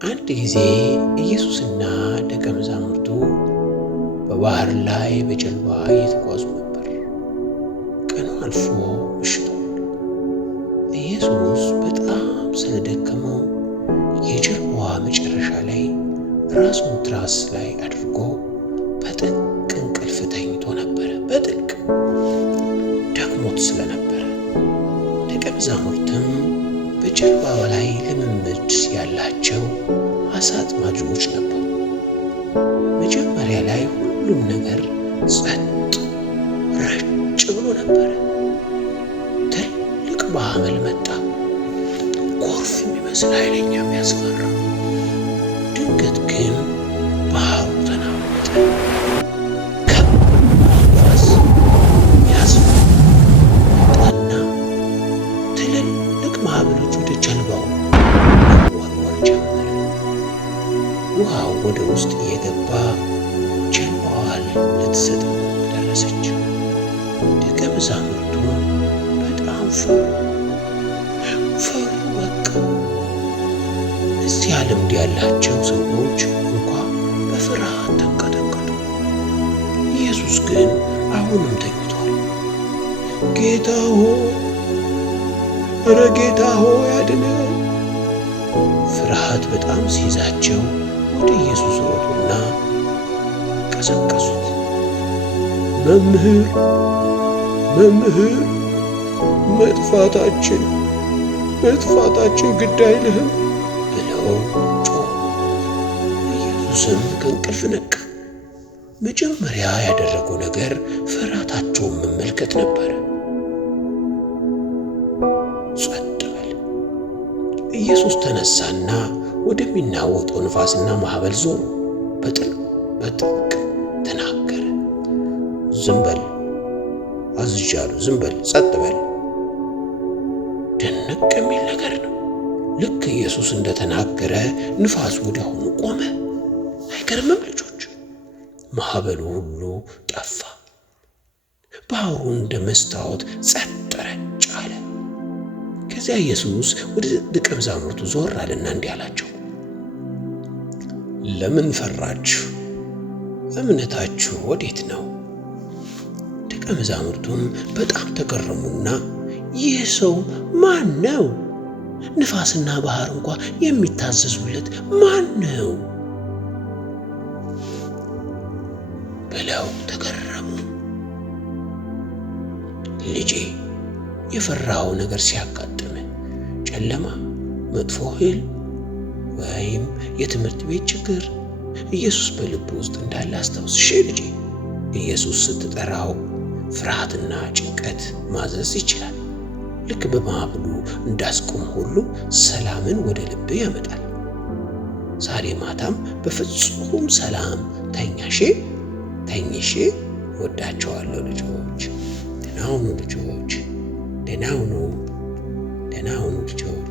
አንድ ጊዜ ኢየሱስና ደቀ መዛሙርቱ በባህር ላይ በጀልባ እየተጓዙ ነበር። ቀኑ አልፎ መሽቷል። ኢየሱስ በጣም ስለደከመው የጀልባዋ መጨረሻ ላይ ራሱን ትራስ ላይ አድርጎ በጥልቅ እንቅልፍ ተኝቶ ነበረ። በጥልቅ ደክሞት ስለነበረ ደቀ መዛሙርትም በጀልባው ላይ ልምምድ ያላቸው አሳ አጥማጆች ነበሩ። መጀመሪያ ላይ ሁሉም ነገር ጸጥ ረጭ ብሎ ነበረ። ትልቅ ማዕበል መጣ፣ ጎርፍ የሚመስል ኃይለኛ የሚያስፈራ። ድንገት ግን ባህሩ ተናወጠ። ከነፋስ ያስፈራና ትልልቅ ማዕበሎች ወደ ጀልባው መወርወር ጀመረ። ውሃው ወደ ውስጥ እየገባ ጀልባዋን ልትሰጥም ደረሰች። ደቀ መዛሙርቱ በጣም ፈሩ። በቃ እዚያ ልምድ ያላቸው ሰዎች እንኳ በፍርሃት ተንቀጠቀጡ። ኢየሱስ ግን አሁንም ተኝቷል። ጌታ ሆይ፣ ኧረ ጌታ ሆይ አድነን! ፍርሃት በጣም ሲይዛቸው ወደ ኢየሱስ ሮጡና ቀሰቀሱት። መምህር መጥፋታችን ግድ አይልህም ብለው ጮኹ። ኢየሱስም ከእንቅልፍ ነቃ። መጀመሪያ ያደረገው ነገር ፍርሃታቸውን መመልከት ነበረ። ጸጥ በል። ኢየሱስ ተነሳና ወደሚናወጠው ንፋስና ማዕበል ዞሩ። በጥብቅ ተናገረ። ዝም በል አዝዣለሁ፣ ዝም በል፣ ጸጥ በል። ድንቅ የሚል ነገር ነው። ልክ ኢየሱስ እንደተናገረ ንፋሱ ወዲያውኑ ቆመ። አይገርምም ልጆች? ማዕበሉ ሁሉ ጠፋ። ባህሩ እንደ መስታወት ጸጥ ረጭ አለ። ከዚያ ኢየሱስ ወደ ደቀ መዛሙርቱ ዞር አለና እንዲህ አላቸው፣ ለምን ፈራችሁ? እምነታችሁ ወዴት ነው? ደቀ መዛሙርቱም በጣም ተገረሙና ይህ ሰው ማን ነው? ንፋስና ባህር እንኳ የሚታዘዙለት ማን ነው ብለው ተገረሙ። ልጄ፣ የፈራኸው ነገር ሲያጋጥም ጨለማ፣ መጥፎ ህልም ወይም የትምህርት ቤት ችግር ኢየሱስ በልብ ውስጥ እንዳለ አስታውስ። ልጄ፣ ኢየሱስ ስትጠራው ፍርሃትና ጭንቀት ማዘዝ ይችላል። ልክ በማዕበሉ እንዳስቆም ሁሉ ሰላምን ወደ ልብ ያመጣል። ዛሬ ማታም በፍጹም ሰላም ተኝሼ ወዳቸዋለሁ ልጆች። ደህና ሁኑ ልጆች፣ ደህና ሁኑ ልጆች።